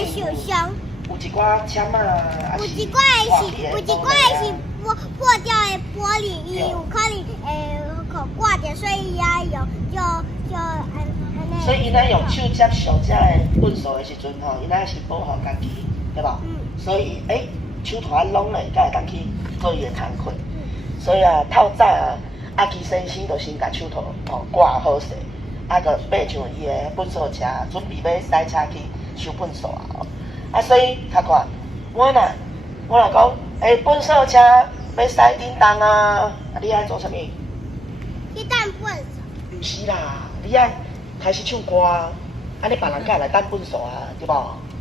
会受伤。有一寡签啊，有一寡是破掉的玻璃，伊有可能会挂着，所以呀就安尼。所以伊咱用手接受这个粪扫的时阵吼，伊咱是保护家己，对吧？所以手头拢咧，才会当去做伊的工课。所以啊，透早啊，阿基先生就先甲手套挂好势，个爬上伊的粪扫车，准备要驶车去收粪扫啊。所以他看，我若讲，粪扫车要驶叮当啊，你爱做啥物？去等粪扫。毋是啦，你爱开始唱歌啊，安尼别人才会来等粪扫啊，对无？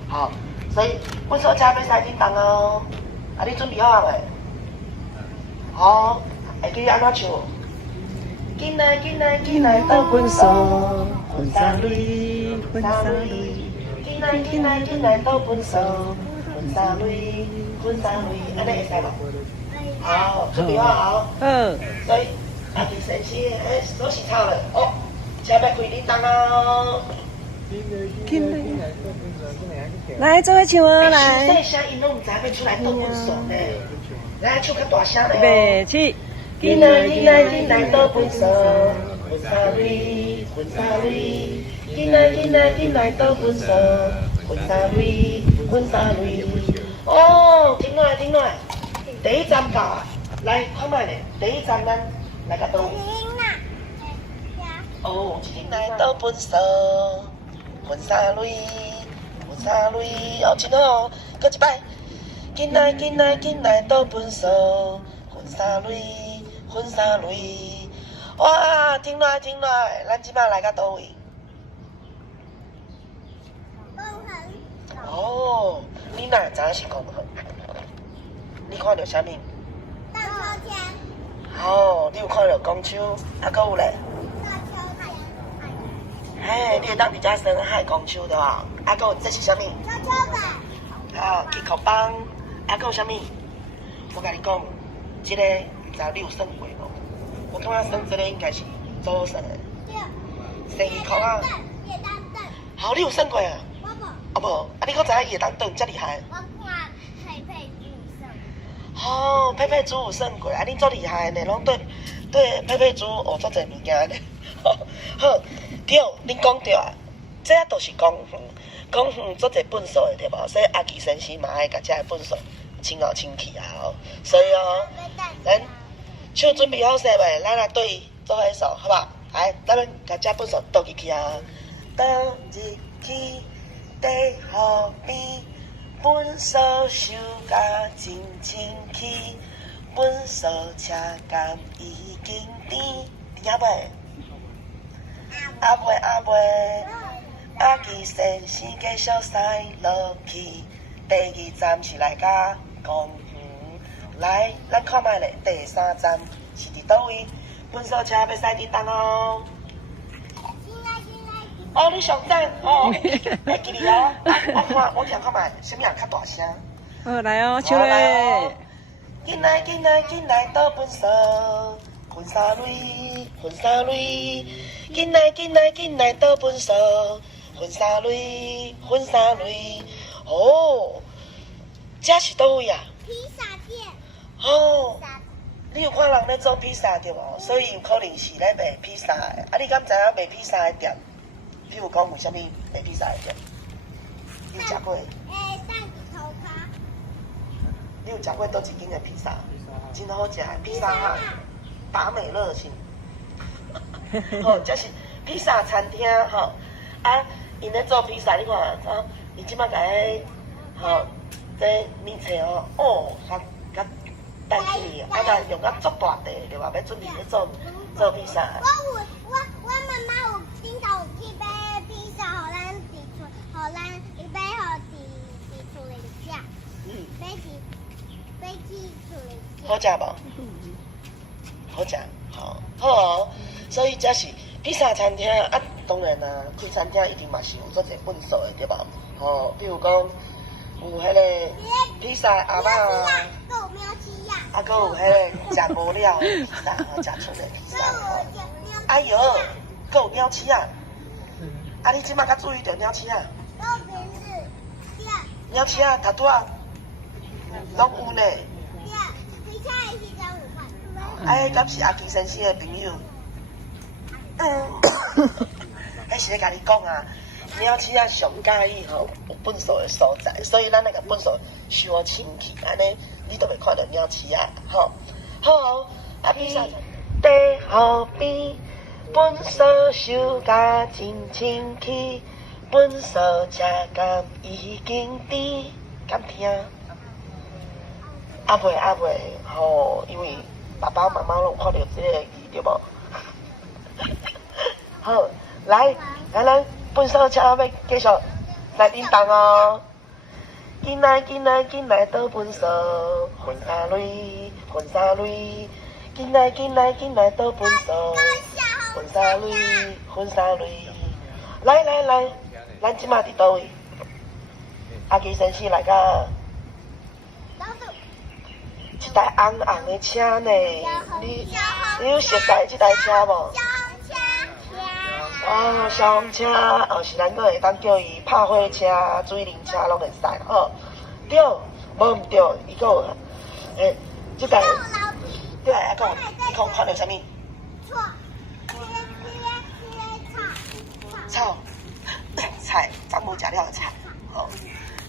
好，所以粪扫车要驶叮当哦，你准备好未？好，会记安怎唱？进来倒粪扫，粪沙里，粪沙里。进来倒粪扫，粪沙里，安尼会使无？好，准备好。所以阿弟先生，锁匙套了哦，车要开叮当哦。来，做伙唱啊！来。细声音拢唔知要出来倒粪扫呢，来唱较大声嘞。备起。进来倒粪扫，粪沙里，进来倒粪扫，粪沙里。哦，停落来，第一站到啊，来看卖咧，第一站咱来到倒位？哦，进来倒粪扫，粪沙里，哦，真好哦，搁一摆，进来倒粪扫，粪沙里，哇，停落来，咱即摆来到倒位？哦，你哪会知影是公园？你看到啥物？荡秋千。哦，你有看到公丘，还佫有咧？荡秋千。嘿，你会当伫遮生海公丘对吧？还佫有这是啥物？秋秋板。好，吉口帮，还佫有啥物？我甲你讲，这个不知道你有算过无？我感觉算这个应该是最好算的。对。12箍啊。叶当凳。好，你有算过啊？我无。无，你佫知影伊会当转遮厉害？我看佩佩猪算。哦，佩佩猪有算过，你足厉害呢，拢对佩佩猪学足侪物件呢。好，对，恁讲对啊，这都是公园，公园足侪粪扫的对无？所以阿基先生嘛爱甲遮个粪扫清好清气啊哦。所以哦，咱手准备好势未？咱来对做伙扫，好不好？来，咱们甲遮粪扫倒入去啊，倒入去。地河边，粪扫收甲真清气，粪扫车工已经甜，听袂？袂，阿基先生继续驶落去，第2站是来甲公园。来，咱看卖咧，第3站是伫倒位？粪扫车要驶叮当哦。哦，你上赞哦，会记你哦。我听看卖，什么人较大声？好，来哦，唱嘞！进来倒粪扫，粪沙里，进来倒粪扫，粪沙里。哦，这是倒位啊？披萨店。哦，你有看人咧做披萨对无？所以有可能是咧卖披萨的。你敢知影卖披萨的店？譬如讲，为什么卖披萨的店？你有食过？蛋头卡。你有食过倒一间的披萨？真好食的披萨哈，达美乐是。好，这是披萨餐厅吼。因咧做披萨，你看，伊即摆甲迄这面册哦，甲带起哩，甲用甲足大地对吧？要准备咧做披萨。我妈妈有顶头有去买披萨，互咱伫厝，互咱伊买互伫厝里食。买去厝里食。好食无？好食，好哦。所以这是披萨餐厅当然啦，开餐厅一定嘛是有足侪粪扫的对吧？比如讲有迄个披萨阿妈啊，佫有喵七呀，佫有迄个食无了的披萨，食剩的披萨哎哟，佫有鸟鼠啊！你即摆较注意着鸟鼠啊？右边是鸟鼠啊，头拄啊，拢有呢。开车的时阵有看。哎，敢是阿基先生的朋友。迄是咧甲你讲啊，鸟鼠啊上介意吼有粪扫的所在，所以咱那个粪扫收好清气，安尼你都袂看到鸟鼠啊，吼。好，啊比赛地河边，粪扫收甲真清气，粪扫车工已经甜，敢听？袂，吼，因为爸爸妈妈拢看到这个对无？好，来，咱粪扫车要继续来叮当哦。进来倒粪扫，混沙蕊，进来倒粪扫，混沙蕊。来，咱即马伫倒位？阿基先生来甲。一台红的车呢，你有熟悉这台车无？哦，消防车，哦是咱个会当叫伊拍火车、水灵车拢会使吼。对，无毋对，伊个有，这台，对，阿讲，你讲看到啥物？草，菜，咱无食了的菜，好，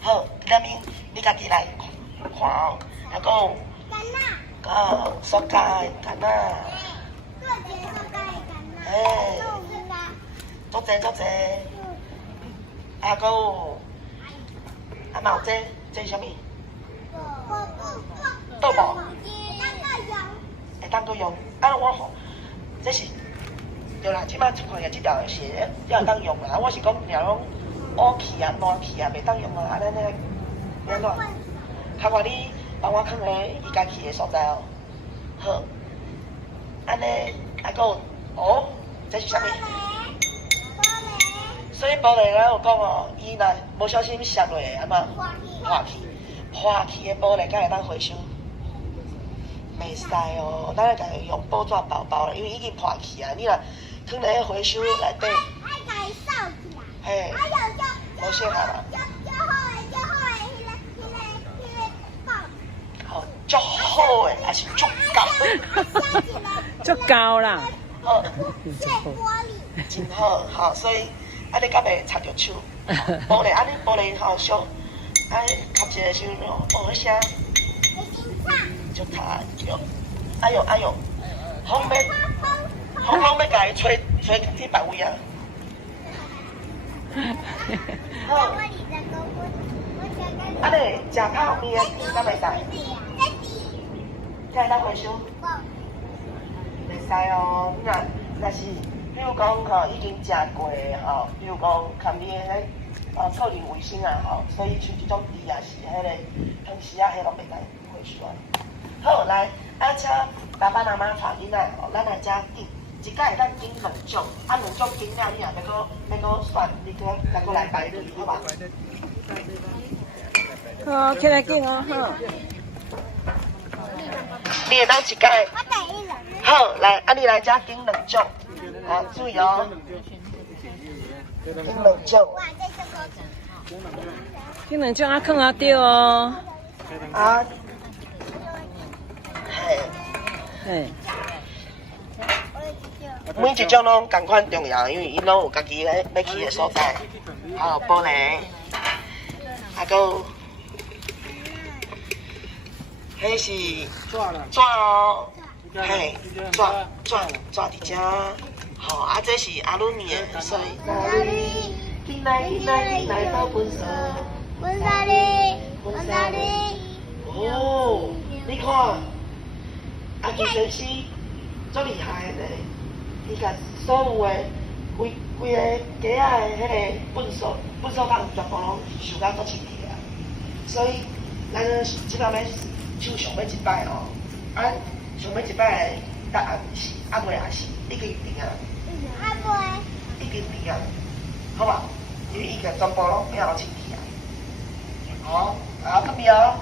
好，下面你家己来看哦，阿讲。塑胶的干仔，哎，足济，啊，搁有，啊，嘛有这是啥物？豆腐，会当搁用，啊，我吼，这是，对啦，即摆看下这条鞋，也会当用啦。我是讲条拢乌去啊、烂去啊，袂当用啊，安尼安怎？较快你帮我放咧伊家去的所在哦。好，安尼还讲哦，这是啥物？所以玻璃咱有讲哦，伊若无小心摔落，安怎破去的玻璃，敢会当回收？袂使哦，咱要家己用报纸包，因为已经破去啊。你若放咧回收内底，爱家己扫起来。嘿，无适合啦。好，足好诶，还是足高？足高啦。好，碎玻璃。真好，好，所以安尼敢袂擦着手。玻璃安尼玻璃吼小，安尼擦一个手哦，迄声。足擦着，哎呦，风拢要甲伊吹去别位啊。好，安尼食泡面的敢袂使？敢会当回收？袂使哦，你若是，比如讲吼，已经食过吼，比如讲看你迄个人卫生啊吼，所以像这种猪也是迄个平时啊，迄拢袂当回收啊。好，来，请爸爸妈妈带囡仔吼，咱来遮订，一家会当订2种，啊2种订了，你若要搁选，你再搁来排队，好吧？好，起来订哦，好。你会当一家。我第一个。好，来，你来遮订2种，好，注意哦。订2种。哇，这是高级。订2种啊，放啊对哦。啊。嘿。每一种拢同款重要，因为伊拢有家己要去的所在。好，玻璃，啊，搁，迄是纸哦，嘿，纸伫遮。好，啊，这是阿鲁米的，所以。进来到粪扫。粪扫哩。哦，你看，阿基先生足厉害的呢，伊甲所有的规个街仔的迄个粪扫桶全部拢收到足清气啊。所以，咱即摆要手上要一摆哦，啊，上要一摆的答案是阿袂也是已经定啊。阿袂。已经定啊，好吧？因为伊甲全部拢变好清气啊。好，啊，隔壁哦。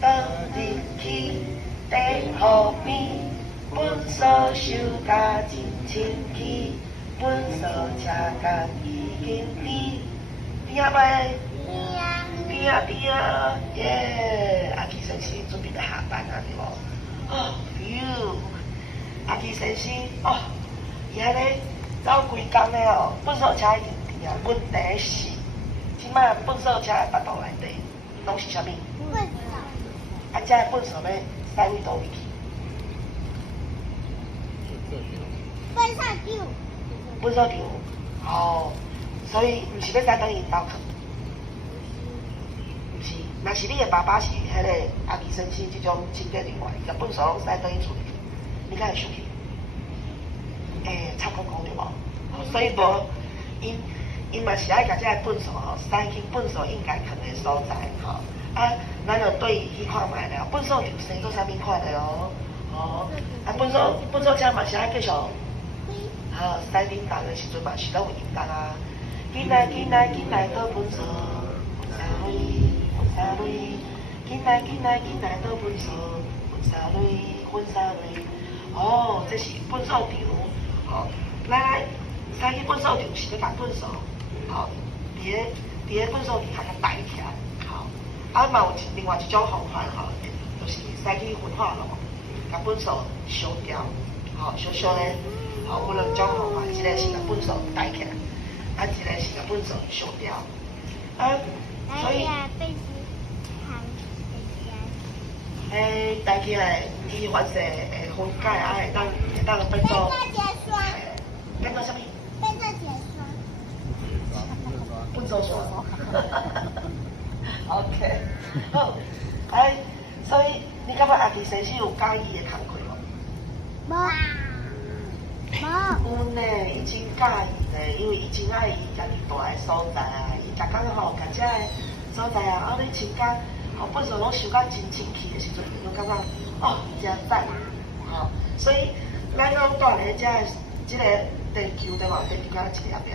倒入去地河边，粪扫收甲真清气，粪扫车工已经甜，边仔袂？边啊对啊，耶！阿基先生准备要下班啊，对无？哦，哟，阿基先生哦，伊安尼走规工的哦，粪扫车已经伫啊。问题是，即摆粪扫车的腹肚内底拢是啥物？笨啊，遮的粪扫要塞位倒位去？笨上球，粪扫场，哦，所以毋是要塞等因兜去。毋是，若是你的爸爸是迄个阿基先生即种清洁人员，伊甲粪扫拢塞倒去厝里，你敢会生气？插公公对无？所以无，因嘛是爱甲遮个粪扫吼塞去粪扫应该放的所在吼。啊，咱就对伊去看卖了，粪扫场生做啥物款的哦？哦，啊，粪扫车嘛是爱继续，塞恁当的时阵嘛是拢有应当啊。进来倒粪扫，分啥类？进来倒粪扫，分啥类？哦，这是粪扫场，吼，来，塞去粪扫场是要甲粪扫，吼，伫个粪扫底下甲摆起来，吼，啊嘛有另外一种方法吼，就是塞去焚化炉，甲粪扫烧掉，吼，烧咧，吼，有两种方法，一个是甲粪扫摆起来，啊，一个是甲粪扫烧掉，啊，所以。带起来，伊反射会分解啊，会当变做变做啥物？变做结霜。变做啥？OK， 好，所以你感觉阿弟先生有介意的工课无？无。有呢，伊真介意呢，因为伊真爱伊家己住的所在啊，伊逐工吼，甲遮个所在啊，你亲家。粪扫拢收甲真清气的时阵，伊就感觉哦，真赞，吼、所以咱拢住咧即个地球对无？地球敢一粒粒，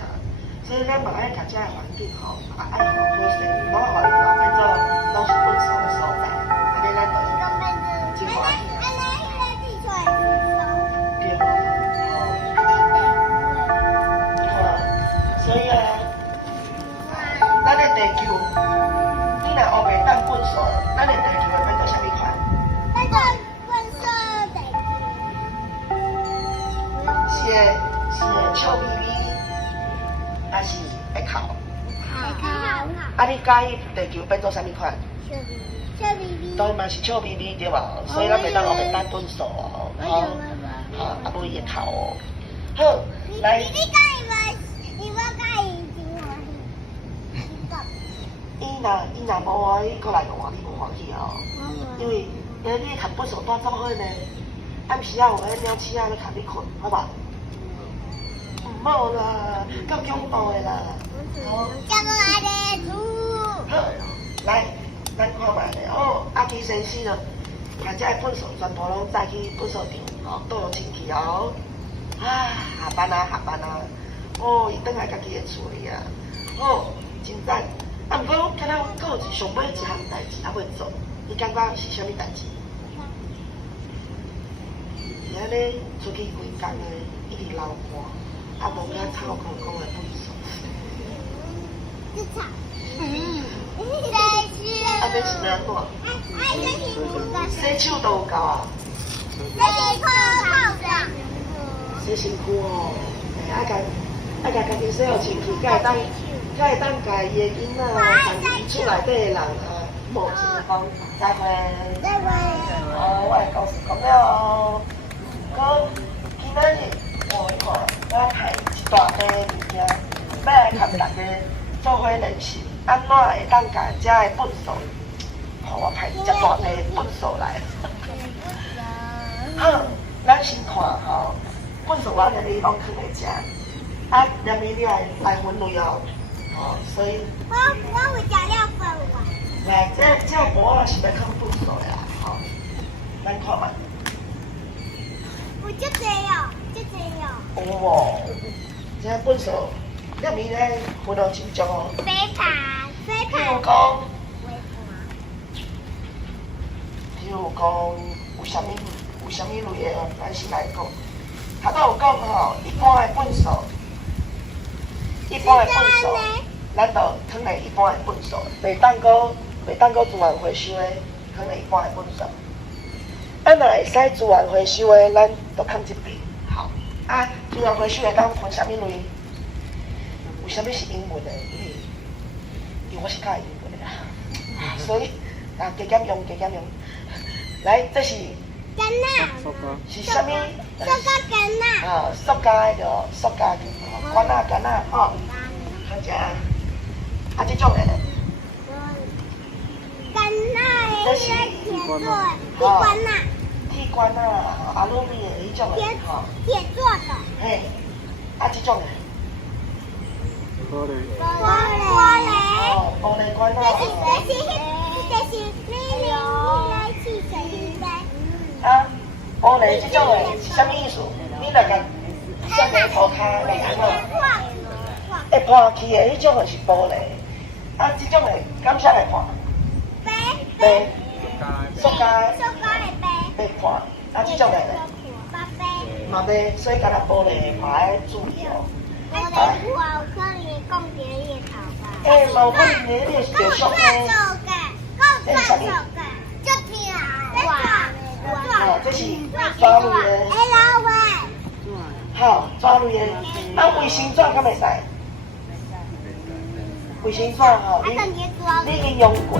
所以咱嘛爱甲遮个环境吼，爱好好势，无互伊变做拢是粪扫的所在，安尼咱就真欢喜。对无？所以啊，咱的地球。你若学袂当粪扫，咱的地球会变做啥物款？变做粪扫地球。是臭咪咪，还是会哭？好。啊，你介意地球变做啥物款？臭咪咪。当然嘛是臭咪咪对无？所以咱袂当学袂当粪扫哦，吼，啊无伊会哭哦。好，来。你介意无？你无介意伊若无欢喜，过来就话你无欢喜哦。因为你看粪扫带做伙呢，暗时啊有迄鸟鼠仔咧看你困，好吧？唔好啦，够恐怖的啦。叫过来的猪。好，来，咱看卖咧。哦，阿基先生哦，把遮个粪扫全部拢载去粪扫场，吼，倒落清气哦。啊，下班啊！哦，伊转来家己的厝里啊。哦，真赞。啊，毋过敢若佫有上尾一项代志还未做，你感觉是啥物代志？伊安尼出去规工的，一直流汗，啊无敢臭空空的粪扫。是草。啊，这是要怎？洗手都有够啊！洗身躯哦，爱家己洗好清气，才会当家己的囡仔啊，家己厝内底的人啊，无钱讲再会。哦，我会告诉讲了哦。讲今仔日我看我派一大堆物件，要来甲大家做伙练习，安怎会当甲遮的粪扫，互我派一只大堆粪扫来。好，咱先看吼，粪扫我连你拢放在遮，啊，连你来分类哦。哦，所以我有食了饭哇。来，这锅是要放粪扫的啦，吼，咱看嘛。有足济哦，足济哦。有哦，这粪扫，连面咧分了真种哦。飞盘。譬如讲，有啥物类的哦，咱先来讲。头拄有讲吼，一般的粪扫，咱就放咧一般的粪扫，袂当讲袂当个自然回收的，可能一般的垃圾。啊，若会使自然回收的，咱就放这边。好，啊，自然回收的当分啥物类？为什么是英文的？因为我是教英文的啦，所以啊，加减用，加减用。来，这是干呐，是啥物？这个干呐，啊，塑胶的着，塑胶的，管啊干啊，吼，好食。啊，这种的，干呐的是铁做的，铁管呐，铁管啊，阿鲁米的迄种的，吼，铁做的，嘿，啊，这种的，玻璃，哦，玻璃管啊，这是那个汽水杯，啊，玻璃这种的是啥物意思？你若甲上面涂骹会安怎？会破去的迄种的是玻璃，啊，这种的感啥会破？杯，塑胶的会破，啊，这种的嘛袂，所以敢若玻璃嘛要注意哦。我的破有可能讲别的头发。诶，嘛有可能你是着俗的。就听啊，哦，这是抓类的，好，抓类的。啊，卫生纸敢袂使？卫生纸吼，你应用过